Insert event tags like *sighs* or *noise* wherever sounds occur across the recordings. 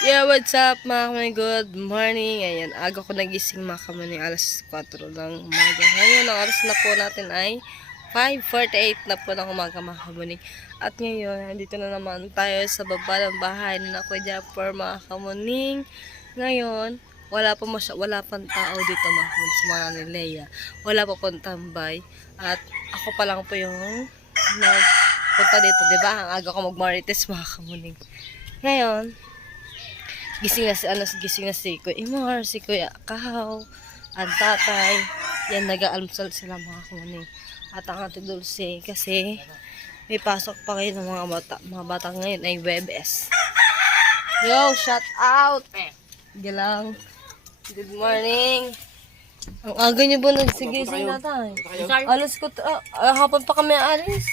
Yeah, what's up mga kamay? Good morning. Ayan, aga ko nagising mga kamay. Alas 4 ng umaga. Ngayon, ang oras na po natin ay 5.48 na po ng umaga mga kamay. At ngayon, dito na naman tayo sa baba ng bahay na Kuya Japper mga kamuning. Ngayon, wala pa masya, wala pang tao dito mga kamuning sa mga ni Leia. Wala pa pong tambay. At ako pa lang po yung nagpunta dito. Diba? Ang aga ko magmarites mga kamuning. Ngayon, gising na si ano gising na si Kuya Imor, si Kuya Kahaw, ang tatay. Yan nag-aalmusal sila mga kumaning. At ang ate Dulce kasi may pasok pa kayo ng mga bata. Mga bata ngayon ay Webes. Yo, shout out! Hindi lang. Good morning. Ang aga niyo ba nagsigising na tayo? Alas ko, ah, ah, hapon pa kami alis.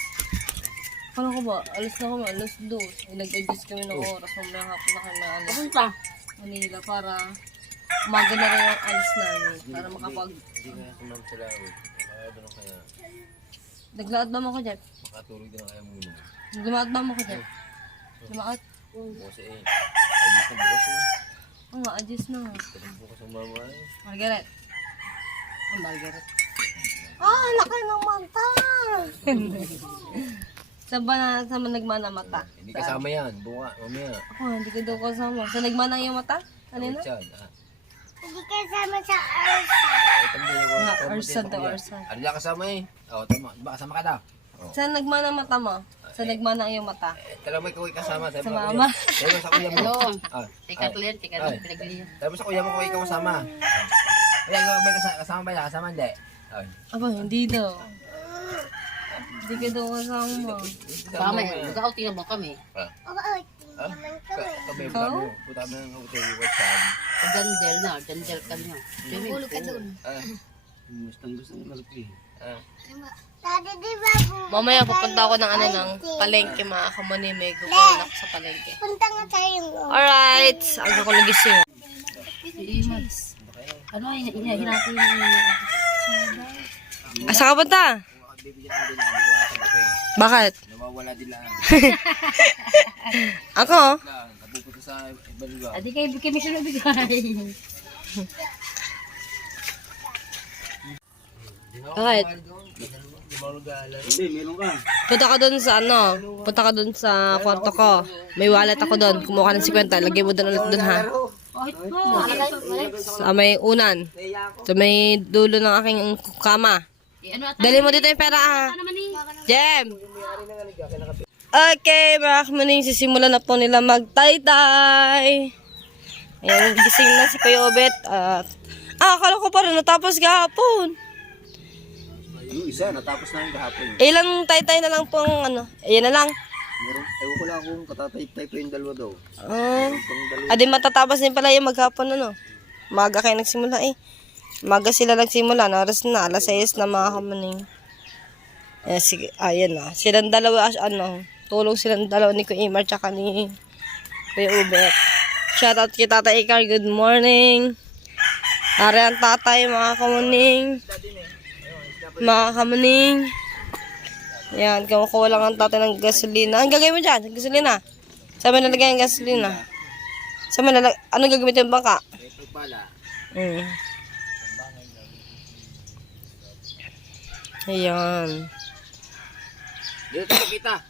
Kala ko ba, alis na kami, alas dos. Nag-adjust kami ng oras. Mamaya hapon na kami alis. Punta. Manila para umaga na rin ang alis namin para makapag Hindi nga kumam sila. eh. Kaya doon kaya naglaad ba mo ko Jeff? makatulog din ang kaya muna. Lumaad ba mo ko Jeff? Lumaad? Kasi eh, di na bukas eh. Oo nga, adjust na bukas ang mama eh. Margaret. Ang Margaret. Ah, laki ng mata! *laughs* Saan ba na, ba nagmana mata? Hindi kasama yan. Bunga, mamaya. Ako, hindi ko daw kasama. Sa nagmana yung mata? Kanina? Richard. Ah. Hindi kasama sa Arsa. Ay, tambi. Ah, Orsan to Orsan. Ano lang kasama eh. Oo, tama. Ba kasama ka daw? Oh. Saan nagmana mata mo? Sa nagmana yung mata? Eh, Tala mo ikaw ay kasama. Sabi Sa mo, mama. Sabi mo sa kuya mo. Hello. Ah, Tika ah. clear, tika Ay. Sabi mo sa kuya mo kung ikaw kasama. Kaya ikaw may kasama, kasama ba yan? Kasama hindi. Ay. Aba, hindi daw. Hindi ka daw kasama. Tama yan. Mag-outing naman kami. Ah. Ah? naman Ka- kami. Kami, puta mo. Mo ng hotel. WhatsApp. Sa Jandel na. Jandel ka niya. Ulo ka dun. Ah. Gustong gusto ng malaki. Ah. Dati di ba? Mamaya pupunta ako ng ano ng palengke mga kamani. May gugulan ako sa palengke. Punta nga tayong Alright. Aga ko nagising. Ano, ina- inahinati yung Asa ka punta? Bibigyan mo din ang ko Bakit? Nawawala din lang. *laughs* Ako? Napupunta sa ibang lugar. Adi kayo bigay mo siya bigay. Bakit? Hindi, meron ka. Punta ka dun sa ano? Punta ka dun sa kwarto ko. May wallet ako dun. Kumuha ka ng 50. Lagay mo dun ulit dun ha. Sa may unan. Sa may dulo ng aking kama. Eh, ano at Dali mo dito yung pera naman eh. Jem! Okay, mga kamaning, sisimulan na po nila magtaytay. Ayan, gising na si Kuya Obet. At, ah, akala ko pa rin natapos kahapon. Yung isa, natapos na yung kahapon. Ilang taytay na lang po ang ano. Ayan na lang. Meron, ewan ko lang kung katatay-tay pa yung dalawa daw. Ah, Pang dalawa. adi matatapos din pala yung maghapon ano. Maga kayo nagsimula eh. Maga sila nagsimula. No? Oras na. Alas 6 na mga kamaning. Ayan, sige. Ayan na. Silang dalawa, ano, tulong silang dalawa ni Kuya Imar tsaka ni Kuya Ubet. Shoutout kay Tata Ikar. Good morning. Ari ang tatay, mga kamaning. Mga kamaning. Yan, kumukuha lang ang tatay ng gasolina. Ang gagawin mo dyan? Gasolina? Saan mo nalagay ang gasolina? Saan mo nalag... Ano gagamitin yung bangka? Ito pala. Hmm. Ayan. Dito tayo kita.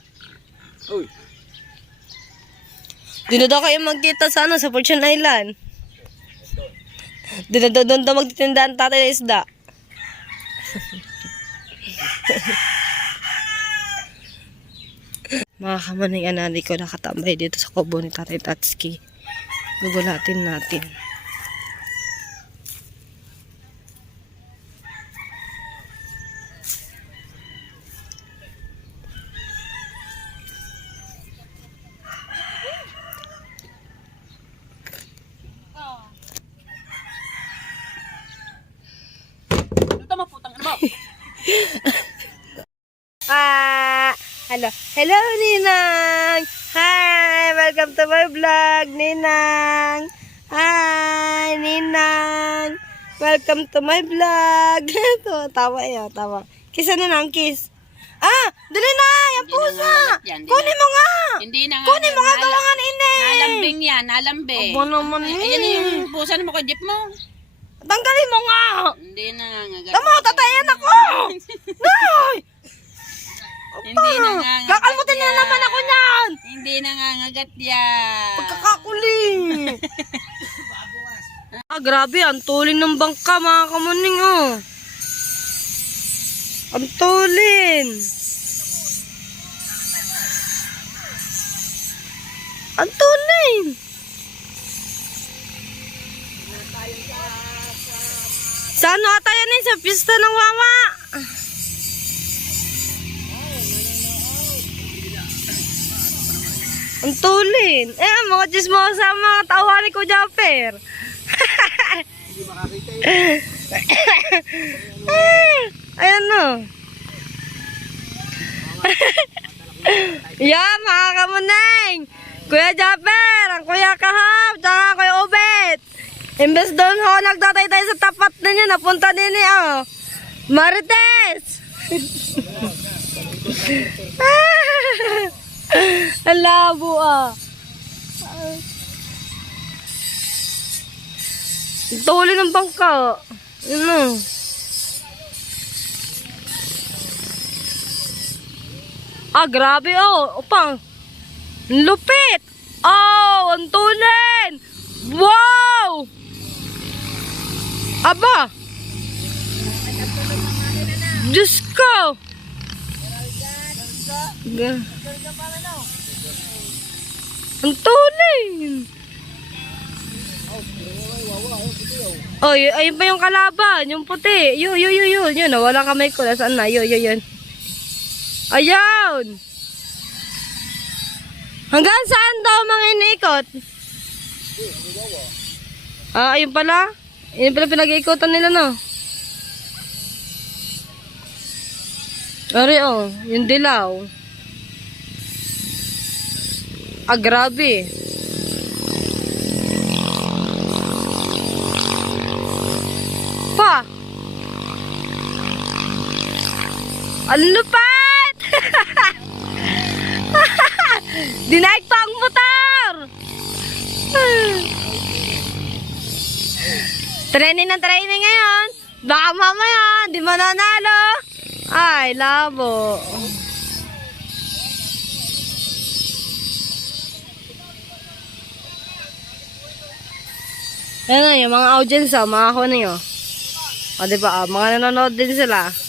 Uy. Na daw kayo magkita sa ano, sa Fortune Island. Na daw, doon daw magtitinda ang tatay ng isda. *laughs* Mga kamaning anali ko nakatambay dito sa kubo ni Tatay Tatsuki. Gugulatin natin. Ito maputang ano mo. Ah, hello. Hello, Ninang. Hi, welcome to my vlog, Ninang. Hi, Ninang. Welcome to my vlog. *laughs* Ito, tawa eh, tawa. Kiss na Ninang, kiss. Ah, dali na! Hindi pusa! yan, Kunin mo nga! Hindi na nga. Kunin mo nga gawangan ini! Nalambing yan, nalambing. Aba naman eh. Ayan yung pusa na makajip mo. Tanggalin mo nga! Hindi na nga. Tama, tatayan ako! *laughs* Nay! Hindi na nga. Kakalmutin na naman ako niyan! Hindi na nga ngagat yan. Pagkakakuli! *laughs* ah, grabe, ang tuling ng bangka, mga kamuning, oh. Ang tulin! Ang tulin! Saan ata yan eh? Sa pista ng wawa? Ang tulin. Eh, mga chismosa, mga tawa ni ko Japper. Ayan no. *laughs* yeah, mga kamuneng. Kuya Japper, ang Kuya Kahap, tsaka Kuya Obet. Imbes doon ho, nagtatay-tay sa tapat ninyo, napunta din eh, oh. Marites! *laughs* *laughs* Ang labo ah. Ang Tuli ng bangka. Ano? Ah, grabe oh. Upang. Ang Lupit. Oh, ang tulin. Wow! Aba! Diyos ko! Ang tulin! Oh, y- ayun pa yung kalaban, yung puti. Yun, yun, yun, yun. Yun, nawala kamay ko. Nasaan na? Yun, yun, yun. Ayun! Hanggang saan daw mga iniikot? Ah, ayun pala. Yun pala pinag-iikotan nila, no? Ari, oh. Yung dilaw. Ah, grabe. Pa! Ang lupat! *laughs* Dinaig pa ang motor! *sighs* training ng training ngayon. Baka mamaya, di mananalo. Ay, labo. Yan na, yung mga audience, oh, mga ako na yun. O, di ba, ah, mga nanonood din sila.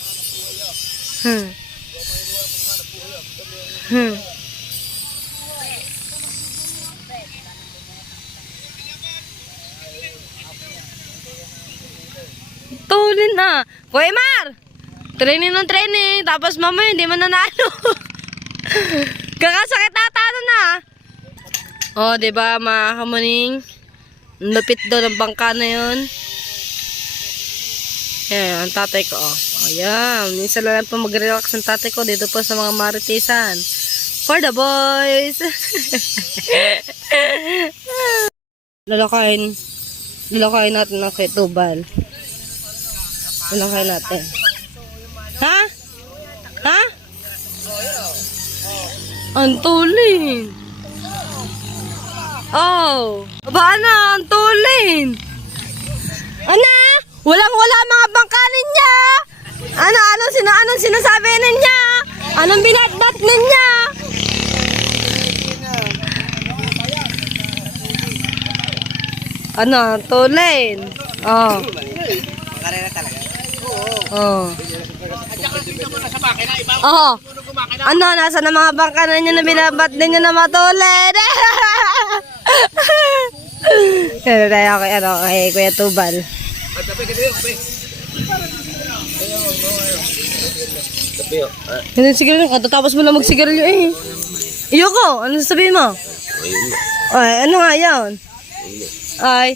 Tulin na. Kuya Mar! Training ng training. Tapos mamaya hindi man nanalo. *laughs* Kakasakit ata ano na. Oh, 'di ba mga kamuning? Lupit daw ng bangka na 'yon. Ayan, ang tatay ko, oh. Ayan, minsan lang po mag-relax ng tatay ko dito po sa mga maritisan. For the boys! *laughs* Lalakayin. Lalakayin natin ng ketubal. Lalakayin natin. Ha? Ha? Ang tulin. Oh. Aba na, ang tulin. Ana? Walang wala mga bangka ninyo. Ano, anong, sina, anong sinasabi ninyo? Anong binatbat ninyo? Ano, tulin. Oh. Makarera talaga. Oh. Oo. Ano, nasa na mga bangka na ninyo na binabat ninyo na matulid? *laughs* Kaya tayo kay, ano, kay Kuya Tubal. At tabi ka oh. Ah, Ano sigarilyo? Katatapos mo lang magsigarilyo eh. Iyoko, ano sabihin mo? na. Ay, ano nga yun? Ay,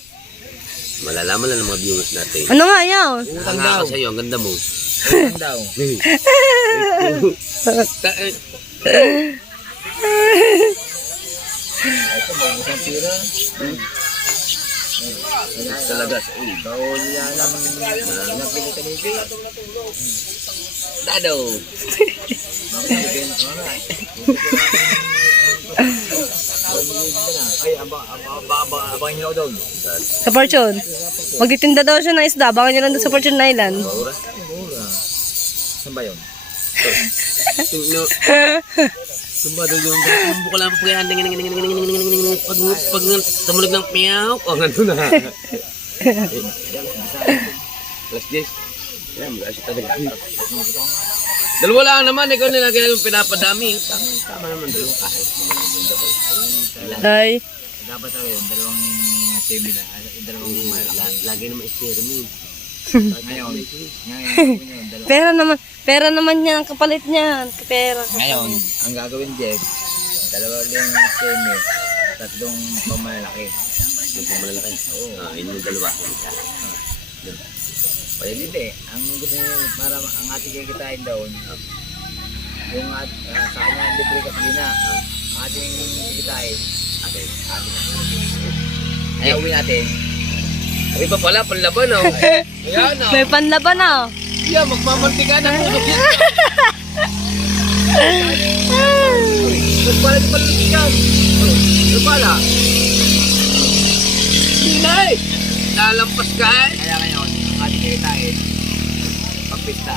Malalaman lang ng mga viewers natin. ano nga yun? Utang daw. sa'yo, ang ganda mo. Utang daw. Ta- eh, Talaga sa iyo. Bawal yan ang napili ka Dado. Ay, abang, abang, *laughs* abang, abang, abang nyo daw. Sa Fortune. Magtitinda daw siya ng isda. Baka nyo lang sa Fortune Island. Mura? Mura. Saan ba yun? No. Sumbado yung tumbo ko lang po kaya pag pag tumunog ng meow, oh ano na. Plus 10. Yan, kasi talaga. Dalawa lang naman, ikaw nilagay yung pinapadami. Tama, tama naman dalawa kahit. Ay. Dapat ako yun, dalawang semi na. Yung dalawang malaki. Lagi naman experiment. *laughs* Ngayon, ngayon, *laughs* ngayon, dalawa. Pera naman. Pera naman niya. Ang kapalit niya. Pera. Ngayon, ang gagawin Jeff, dalawa lang semi, tatlong pamalaki. Yung pong malalaki. Ah, yun yung dalawa. Pwede hindi. Ang gusto niya, para ang ating kikitain doon, yung at, ah, sa kanya libre katlina, ang ating kikitain, atin, atin. Kaya uwi natin, Ay pa pala, panlaban oh. *laughs* Ayan oh. May panlaban na. Yeah, magmamantika na yan. Nagpala di nagsigang. Nagpala. Sinay! Lalampas ka eh. kaya ang ating kikitain, pagpista.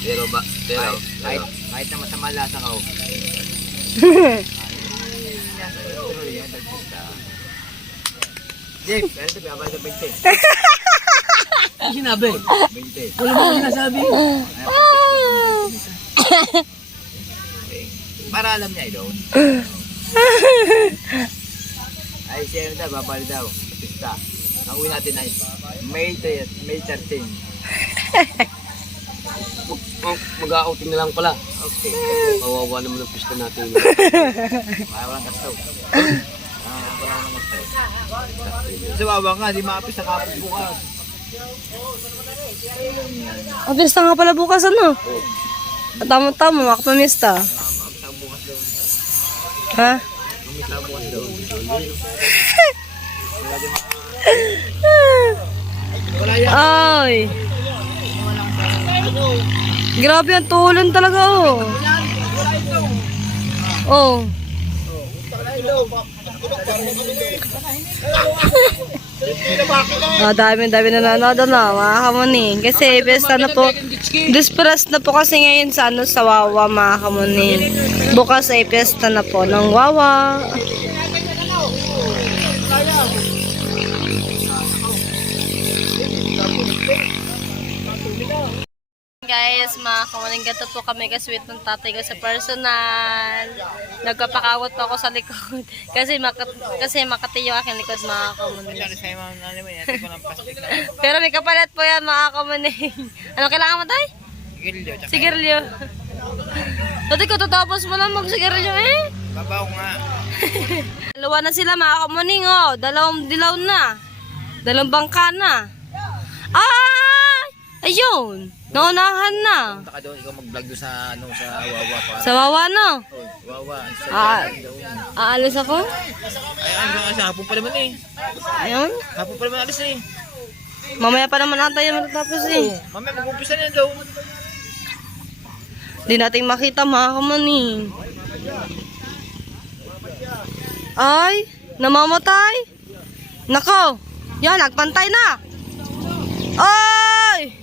Pero ba? Pero. Kahit, kahit, na masama lasa ka, oh. Jeff, kaya ito, pinapala sa 20. Ano sinabi? 20. Wala mo sinasabi. Para alam niya doon. ay siya na babali daw. Pista. Ang uwi natin ay May 3, May 13. Mag- Mag-outing na lang pala. Okay. Kawawa naman ang pista natin. Wala walang kasto. Ah, wala walang kasto. Sa wawa nga, di makapis sa kapit bukas. Ang pista nga pala bukas ano? Tama-tama. Makapamista. Ha? *laughs* *laughs* Ay. Grabe ang tulan talaga oh. Oh. Ah, dami dami na nanonood na mga kamuning. Kasi besta na po. Disperas na po kasi ngayon sa ano sa Wawa mga kamuning. Bukas ay pesta na po ng Wawa. Kamuning ganito po kami kasweet ng tatay ko sa personal. Nagpapakawat po ako sa likod. *laughs* kasi makat kasi makati yung aking likod mga kamuning. *laughs* Pero may kapalit po yan mga kamuning. *laughs* ano kailangan mo tayo? Sigarilyo. Dati ko tatapos mo lang magsigarilyo eh. Babaw nga. Dalawa na sila mga kamuning oh. Dalawang dilaw na. Dalawang bangka na. Ay! Ayun! Naunahan na. Punta ka doon, ikaw mag-vlog doon sa, ano, sa Wawa pa. Sa wawa no? Oh, Wawa. Sa Ah, aalis ako? Ay, ano sa hapon pa naman eh. Ayun. Hapon pa naman alis eh. Mamaya pa naman ata yan matatapos eh. Mamaya mag-umpisa na yan daw. Hindi natin makita mga kamuning. Ay! Namamatay! Nako! Yan, nagpantay na! Ay!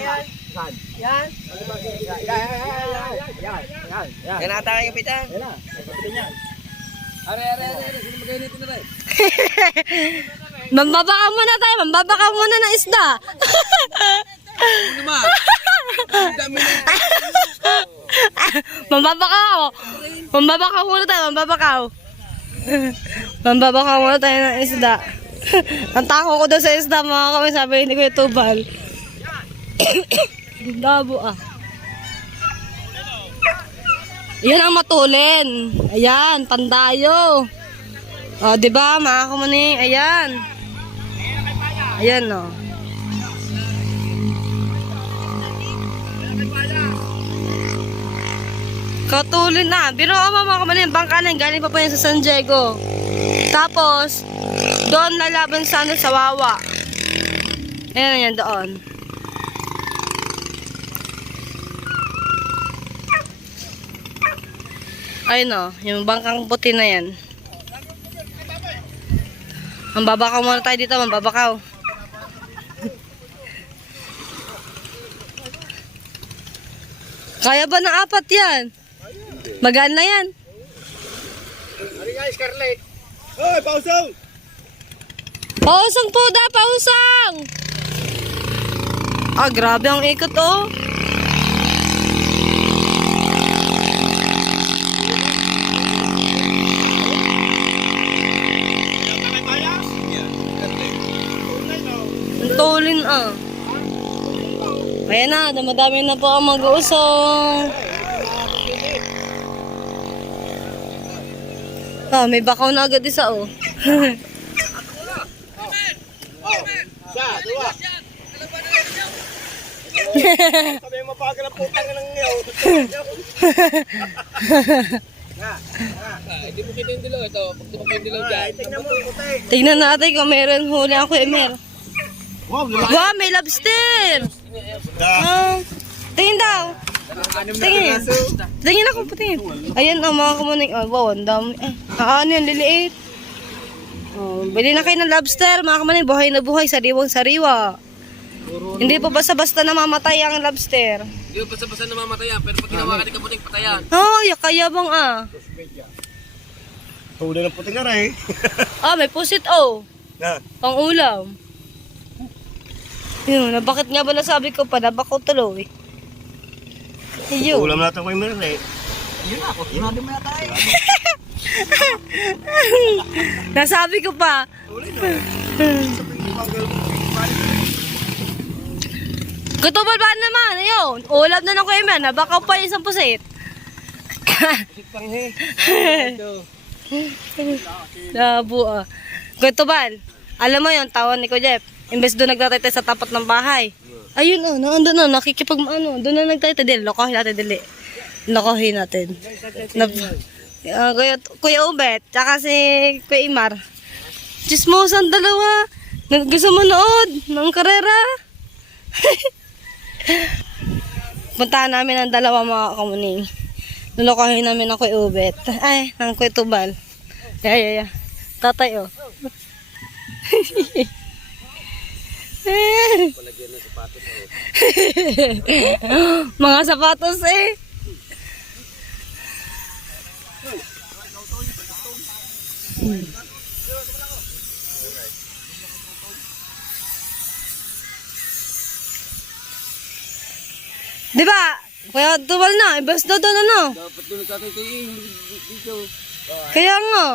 Yan ata kayo kapitan. Mambabaka muna tayo, *laughs* mambabaka muna ng isda. mambabakaw. Mambabakaw muna tayo, mambabakaw. mambabakaw muna tayo ng isda. Ang tako ko doon sa isda, mga kami sabi, hindi ko yung tubal. Dabo ah. Yan ang matulin. Ayan, pandayo. O, di ba, mga kumuni? Ayan. Ayan, no. Katulin na. Biro mo mga kumuni, bangka na. Galing pa pa yan sa San Diego. Tapos, doon lalaban sa ano, sa Wawa. Ayan, ayan, doon. Ayun o, yung bangkang puti na yan. Mambabakaw muna tayo dito, mambabakaw. Kaya ba ng apat yan? Magaan na yan. Ano nga, Scarlett? Hoy, pausong! Pausang po da, pausang! Ah, grabe ang ikot oh. Ang tulin ah. Ayan na, damadami na po ang mag-uusong. Ah, may bakaw na agad isa oh. Sabi mo pa ka ng putang ng ngayon. Hindi mo kita yung dilaw. Ito, pag kita yung dilaw dyan. Tignan natin kung meron huli ako. Wow, lalaki. Wow, may lobster! Ah, tingin daw. Tingin. Tingin ako, patingin. Ayan, oh, mga kamuning. Oh, wow, ang dami. Eh, ah, ano yan, liliit. Oh, bili na kayo ng lobster, mga kamuning. Buhay na buhay, sariwang sariwa. Hindi po basta-basta namamatay ang lobster. Hindi mo basta-basta namamatay yan. Pero pag ginawa ka ni kaputing patayan. Oh, yakaya bang ah. Tulad ng puti nga rin. Ah, may pusit oh. Na. Pang ulam. Yun, na bakit nga ba nasabi ko pa, nabako tuloy. Yun. Ulam natin ko yung meron. Yun ako, sinabi mo na tayo. *laughs* Nasabi ko pa. Kutubal ba naman? Ayun. Ulam na ng kuya man. Baka pa yung isang pusit. Labo *laughs* ah. Kutubal. Alam mo yon tawon ni ko Jeff. Imbes doon nagtatay sa tapat ng bahay. Ayun oh, naandun na, nakikipag ano, doon na nagtatay dili. Lokohin natin dili. Lokohin natin. Na, Ah, kuya, kuya Ubet, tsaka si Kuya Imar. Chismosan dalawa. Gusto manood ng karera. *laughs* Puntahan namin ang dalawa mga kamuning. Nulokohin namin ang Kuya Ubet. Ay, ang Kuya Tubal. Yeah, yeah, yeah. Tatay, oh. Mga sapatos eh. Di ba? Kaya tubal na, ibas na doon ano. Dapat doon nagtatay ko eh. Dito. Kaya nga.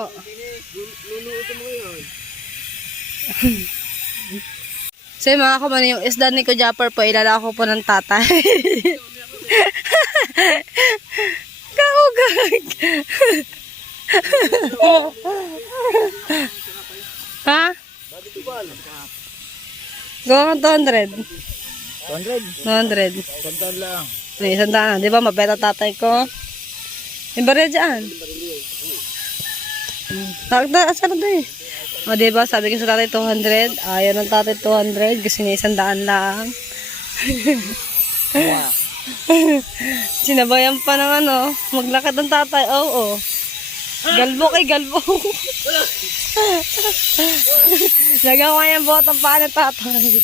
So yung mga kumano yung isda ni Kujapper po, ilalako po ng tatay. *laughs* Kaugag. *laughs* ha? Gawa ka 200. 200. 200. Sandal lang. May isang daan. Di ba mabeta tatay ko? May barya dyan. Hmm. Takda, asan na eh? O di ba sabi ko sa tatay 200. Ayaw ng tatay 200. Gusto niya isang daan lang. *laughs* Sinabayan pa ng ano. Maglakad ng tatay. Oo. Oh, Galbo kay galbo. *laughs* Nagawa yung botang paa ng tatay.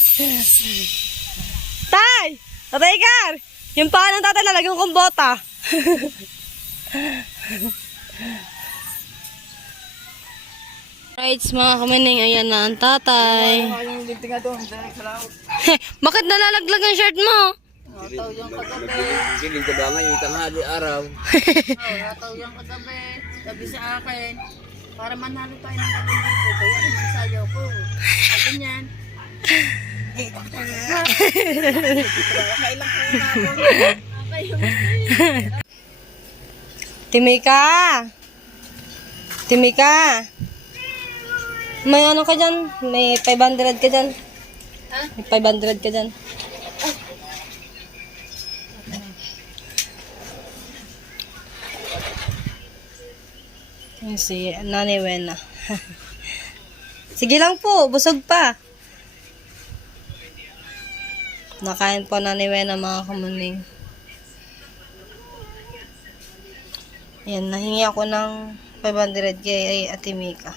Tay! Tatay Ikar! Yung paa ng tatay lalagyan kong bota. *laughs* Right, mga kamining, ayan na ang tatay. Yung. Bakit nalalaglag ang shirt mo? Giling ka ba ngayon? Tanghali araw. Nataw yung kagabi. Sabi sa akin, para manalo tayo ng kagabi ko, kaya naman sayaw ko. Sabi niyan, Timika! Timika! May ano ka dyan? May 500 ka dyan? May 500 ka dyan? Yung si Nani Wena. *laughs* Sige lang po, busog pa. Nakain po Nani Wena mga kamuning. Yan, nahingi ako ng 500 kay Ate Mika.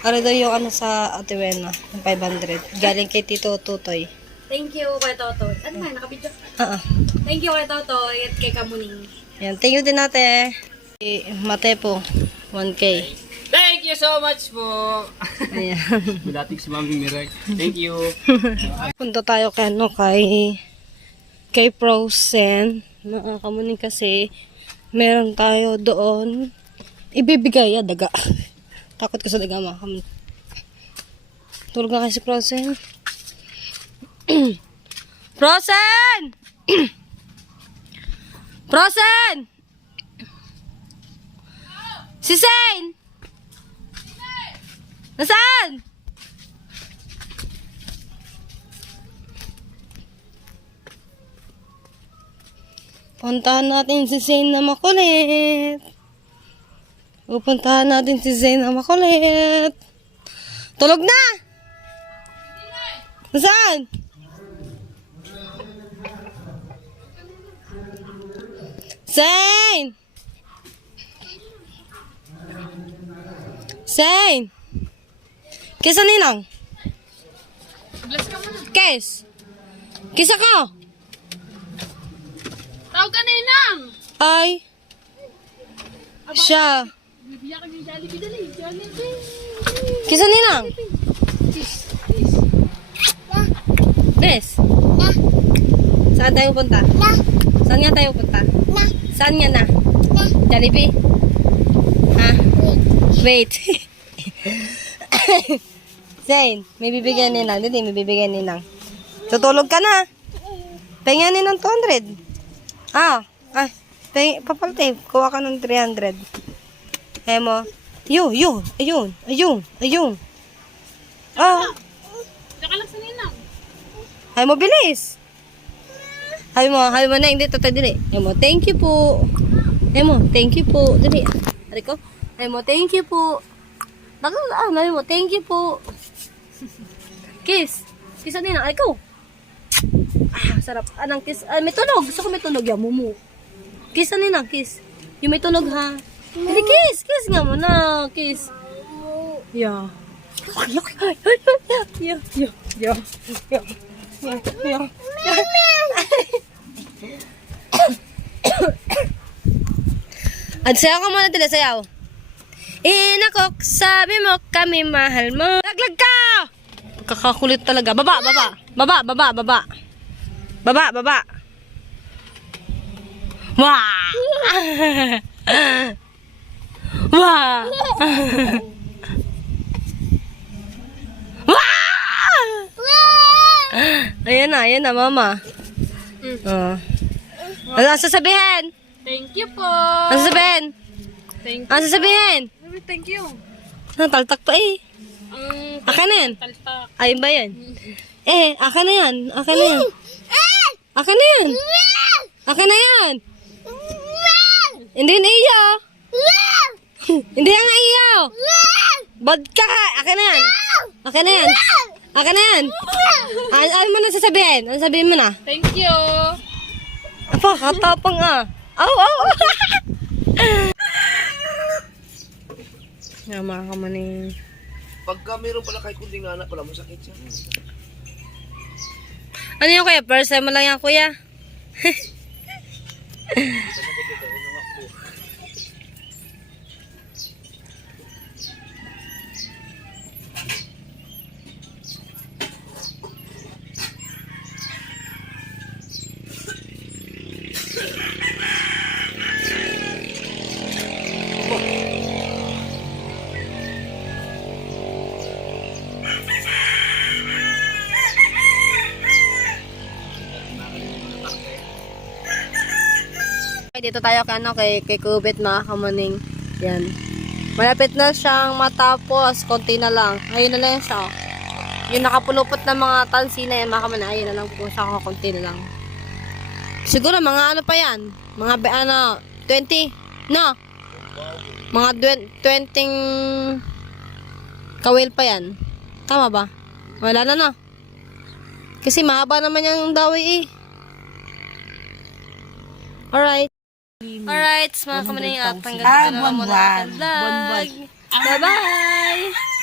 Ano daw yung ano sa Ate Wena, yung 500. Galing kay Tito Tutoy. Thank you kay Totoy. Ano nga, nakabidyo? Ah, ah. Thank you kay Totoy at kay Kamuning. Yan, thank you din ate. Si Mate po, 1K. Thank you so much po. Ayan. *laughs* Dating si Mami Mirek. Thank you. *laughs* Punta tayo kay ano, kay kay Frozen. Mga kamuning kasi meron tayo doon ibibigay ah, daga. Takot ko sa kamuning. Tulog na kasi Frozen. *clears throat* Frozen! *clears throat* Frozen! Si Zane! Nasaan? Puntahan natin si Zane na makulit. Pupuntahan natin si Zane na makulit. Tulog na! Nasaan? Zane! Zane! Kisa ninang? Kes! Kisa ka? Tawag ka ninang! Ay. Siya. Bibigyan kami Jollibee dali. Jollibee. Kisa ninang? Nes. Saan tayo punta? Saan nga tayo punta? Saan nga na? Jollibee? Ha? Wait. *laughs* Zane, may bibigyan ninang. Dito, may bibigyan ninang. Tutulog ka na. Pengen ninang 200. Ah, ay, peng, papalte, kuha ka ng 300. Kaya mo, yun, yun, ayun, ayun, ayun. Ah, Saka lang sa ninang. ay mo, bilis. Ay mo, ay mo na, hindi, tatay, dili. Ay mo, thank you po. Ay mo, thank you po. Dili, ari ko. Ay mo, thank you po. Bakit, ah, ay mo, thank you po. Kiss. Kiss din na, ay ko. Ah, sarap. Anang kiss. Ay, may tunog. Gusto ko may tunog. Yan, mumu. Kiss na, kiss. Yung may tunog, ha? Hindi, kiss. Kiss nga mo na. Kiss. Yeah. Ay, ay, ay, ay, ay, yeah, yeah, yeah, yeah, yeah, yeah. At sayaw ka muna tila, sayaw. Inakok, sabi mo kami mahal mo. Laglag ka! Kakakulit talaga. Baba, baba. Baba, baba, baba. Baba, baba. Wah! *laughs* Wah! Wah! Ayan na, ayan na, mama. Oh. Ano ang sasabihin? Thank you po. Ano sasabihin? Thank Ano sasabihin? you. Thank you. Nataltak pa eh. Ang Akin na yan. taltak. Ayun ba yan? Eh, akin na yan. Akin na yan. Akin na yan. Akin na yan. Hindi na iyo. Hindi nga iyo. Bad ka. Akin na yan. Akin na yan. Akin na yan. Ano, ano mo na sasabihin? Ano sabihin mo na? Thank you. Apa, katapang ah. Aw, aw. Nga mga kamaning. Pagka meron pala kahit kunting anak pala, masakit siya. Ano yung kuya? First time mo lang yan kuya? Dito tayo kay, ano, kay, kay Kubit mga kamaning. Yan. Malapit na siyang matapos. Konti na lang. Ayun na lang siya. oh. Yung nakapulupot na mga tansi na yan mga kamaning. Ayun na lang po siya. Konti na lang. Siguro mga ano pa yan. Mga ano, 20. No? Mga dwen- 20 kawil pa yan. Tama ba? Wala na na. Kasi mahaba naman yung dawi eh. Alright. Alright, mga kamaning at hanggang dito na lang muna ating vlog. Bye-bye!